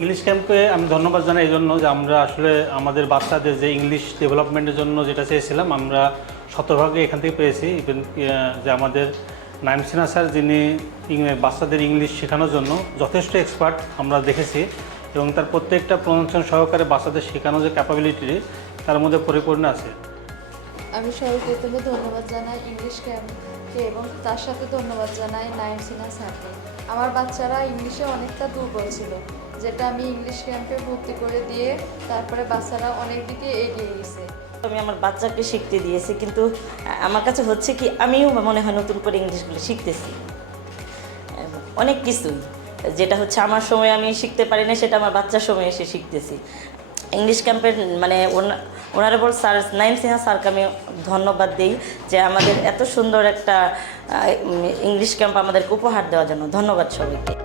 English ক্যাম্পে আমি ধন্যবাদ জানাই এই জন্য যে আমরা আসলে আমাদের বাচ্চাদের যে ইংলিশ ডেভেলপমেন্টের জন্য যেটা চেয়েছিলাম, আমরা শতভাগে এখান থেকে পেয়েছি। ইভেন যে আমাদের নাইম সিনহা স্যার যিনি বাচ্চাদের ইংলিশ শেখানোর জন্য যথেষ্ট এক্সপার্ট আমরা দেখেছি এবং তার প্রত্যেকটা প্রনাউন্সিয়েশন সহকারে বাচ্চাদের শেখানোর যে ক্যাপাবিলিটি তার মধ্যে পরিপূর্ণ আছে। আমি সর্বপ্রথমে ধন্যবাদ জানাই ইংলিশ ক্যাম্পকে এবং তার সাথে ধন্যবাদ জানাই নাইম সিনহা স্যারকে। আমার বাচ্চারা ইংলিশে অনেকটা দুর্বল ছিল, যেটা আমি ইংলিশ ক্যাম্পে ভর্তি করে দিয়ে তারপরে বাচ্চারা অনেক দিকে এগিয়ে গেছে। আমি আমার বাচ্চাকে শিখতে দিয়েছি, কিন্তু আমার কাছে হচ্ছে কি, আমিও মনে হয় নতুন করে ইংলিশগুলো শিখতেছি। অনেক কিছুই, যেটা হচ্ছে আমার সময় আমি শিখতে পারি না সেটা আমার বাচ্চার সময় এসে শিখতেছি। ইংলিশ ক্যাম্পের মানে ওনারেবল স্যার নাইম সিনহা স্যারকে আমি ধন্যবাদ দিই যে আমাদের এত সুন্দর একটা ইংলিশ ক্যাম্প আমাদেরকে উপহার দেওয়ার জন্য। ধন্যবাদ সবাইকে।